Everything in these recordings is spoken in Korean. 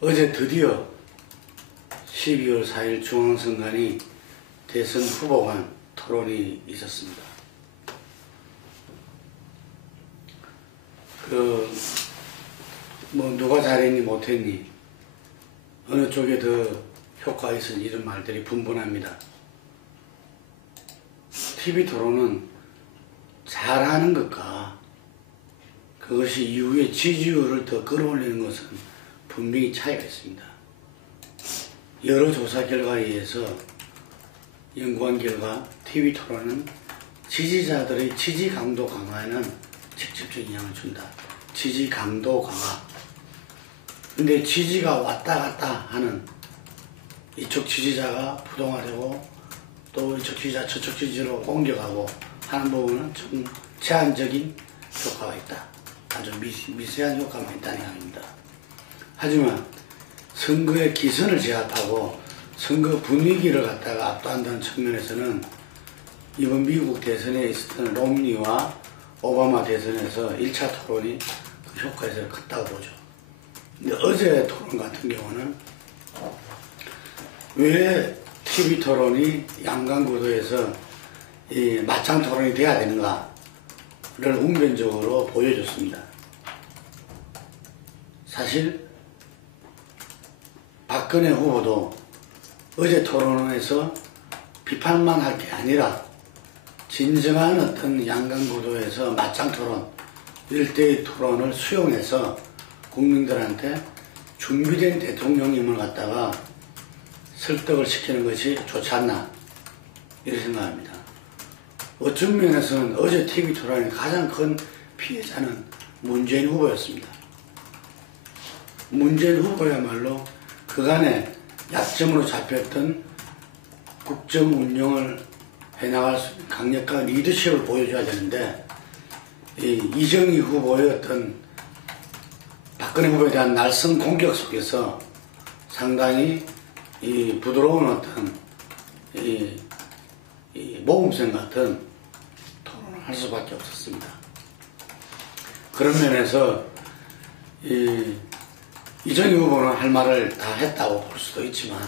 어제 드디어 12월 4일 중앙선관위 대선 후보 간 토론이 있었습니다. 누가 잘했니 못했니 어느 쪽에 더 효과가 있었니 이런 말들이 분분합니다. TV 토론은 잘하는 것과 그것이 이후에 지지율을 더 끌어올리는 것은 분명히 차이가 있습니다. 여러 조사 결과에 의해서 연구한 결과 TV 토론은 지지자들의 지지 강도 강화에는 직접적인 영향을 준다. 지지 강도 강화. 근데 지지가 왔다 갔다 하는 이쪽 지지자가 부동화되고 또 이쪽 지지자 저쪽 지지로 옮겨가고 하는 부분은 좀 제한적인 효과가 있다. 아주 미세한 효과만 있다는 이야기입니다. 하지만 선거의 기선을 제압하고 선거 분위기를 갖다가 압도한다는 측면에서는 이번 미국 대선에 있었던 롬니와 오바마 대선에서 1차 토론이 그 효과에서 컸다고 보죠. 근데 어제 토론 같은 경우는 왜 TV 토론이 양강구도에서 이 맞짱 토론이 돼야 되는가를 웅변적으로 보여줬습니다. 사실 박근혜 후보도 어제 토론에서 비판만 할 게 아니라 진정한 어떤 양강구도에서 맞짱 토론, 1대1 토론을 수용해서 국민들한테 준비된 대통령님을 갖다가 설득을 시키는 것이 좋지 않나 이렇게 생각합니다. 어떤 면에서는 어제 TV 토론의 가장 큰 피해자는 문재인 후보였습니다. 문재인 후보야말로 그간의 약점으로 잡혔던 국정 운영을 해나갈 수 있는 강력한 리더십을 보여줘야 되는데 이정희 후보의 어떤 박근혜 후보에 대한 날선 공격 속에서 상당히 이 부드러운 어떤 이 모범생 같은 토론을 할 수밖에 없었습니다. 그런 면에서 이정희 후보는 할 말을 다 했다고 볼 수도 있지만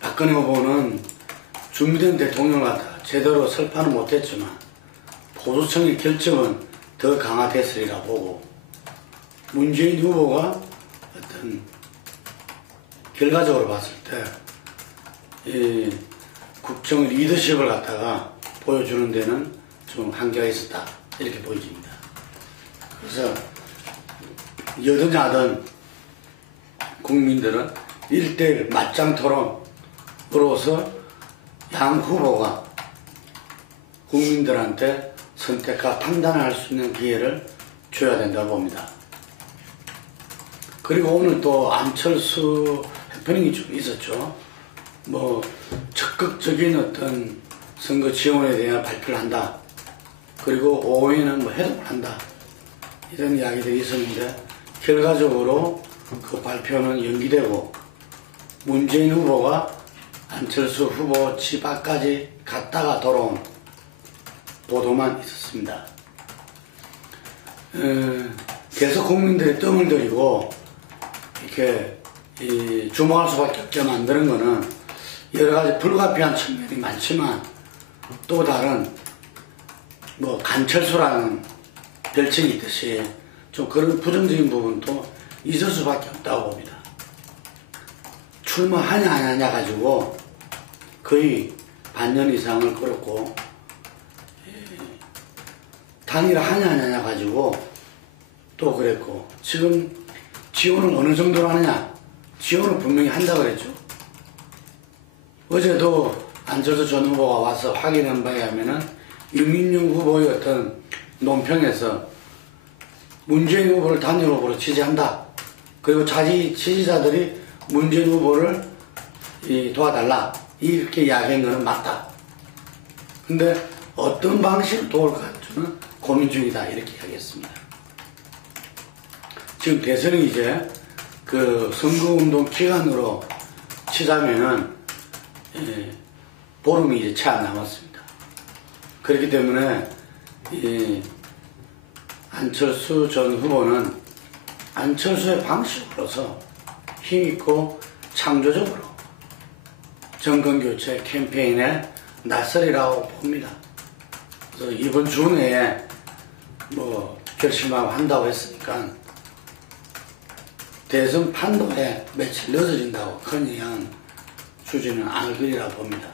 박근혜 후보는 준비된 대통령을 갖다 제대로 설파는 못했지만 보수층의 결정은 더 강화됐으리라 보고 문재인 후보가 어떤 결과적으로 봤을 때 국정 리더십을 갖다가 보여주는 데는 좀 한계가 있었다 이렇게 보여집니다. 그래서 여든 야든 국민들은 1대1 맞짱 토론으로서 양 후보가 국민들한테 선택과 판단을 할 수 있는 기회를 줘야 된다고 봅니다. 그리고 오늘 또 안철수 해프닝이 좀 있었죠. 적극적인 어떤 선거 지원에 대한 발표를 한다. 그리고 오후에는 해독을 한다. 이런 이야기들이 있었는데 결과적으로 그 발표는 연기되고 문재인 후보가 안철수 후보 집 앞까지 갔다가 돌아온 보도만 있었습니다. 계속 국민들이 뜸을 들이고 이렇게 주목할 수밖에 없게 만드는 것은 여러 가지 불가피한 측면이 많지만 또 다른 간철수라는 별칭이 있듯이 좀 그런 부정적인 부분도 있을 수밖에 없다고 봅니다. 출마하냐 안 하냐 가지고 거의 반년 이상을 끌었고 단일화하냐 안 하냐 가지고 또 그랬고 지금 지원을 어느 정도로 하느냐 지원을 분명히 한다고 그랬죠. 어제도 안철수 전 후보가 와서 확인한 바에 하면은 유민용 후보의 어떤 논평에서 문재인 후보를 단일 후보로 지지한다. 그리고 자기 지지자들이 문재인 후보를 도와달라. 이렇게 이야기한 것은 맞다. 근데 어떤 방식으로 도울까는 고민 중이다. 이렇게 이야기했습니다. 지금 대선이 이제 그 선거운동 기간으로 치자면은 보름이 이제 채 안 남았습니다. 그렇기 때문에 안철수 전 후보는 안철수의 방식으로서 힘있고 창조적으로 정권교체 캠페인에 나서리라고 봅니다. 그래서 이번 주 내에 결심하고 한다고 했으니까 대선 판도에 며칠 늦어진다고 큰이한 주지는 않으리라 봅니다.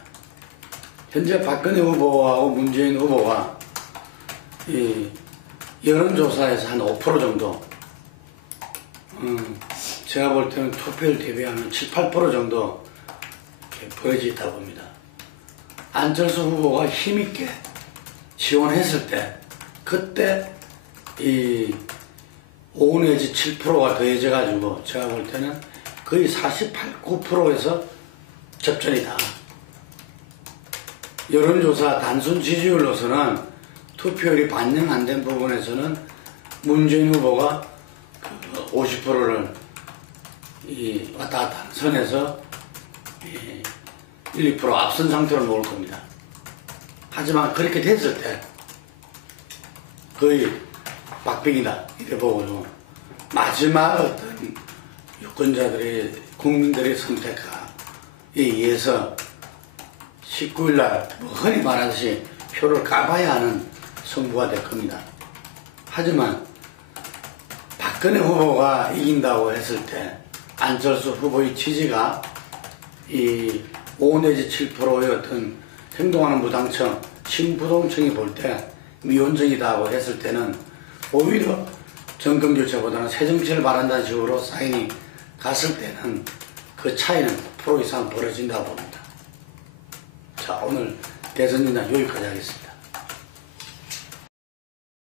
현재 박근혜 후보하고 문재인 후보가 이 여론조사에서 한 5% 정도, 제가 볼 때는 투표율 대비하면 7, 8% 정도 벌어져 있다 봅니다. 안철수 후보가 힘있게 지원했을 때, 그때 이 5 내지 7%가 더해져 가지고 제가 볼 때는 거의 48, 9%에서 접전이다. 여론조사 단순 지지율로서는 투표율이 반영 안 된 부분에서는 문재인 후보가 50%를 왔다 갔다 하는 선에서 1, 2% 앞선 상태로 놓을 겁니다. 하지만 그렇게 됐을 때 거의 박빙이다 이래 보고요. 마지막 어떤 유권자들의 국민들의 선택에 의해서 19일날 흔히 말하듯이 표를 까봐야 하는 승부가 될 겁니다. 하지만 박근혜 후보가 이긴다고 했을 때 안철수 후보의 지지가 이 5 내지 7%의 어떤 행동하는 무당청, 신부동층이 볼 때 미온적이다고 했을 때는 오히려 정권교체보다는 새정치를 바란다는 식으로 사인이 갔을 때는 그 차이는 9% 이상 벌어진다고 봅니다. 자, 오늘 대선 진단 여기까지 하겠습니다.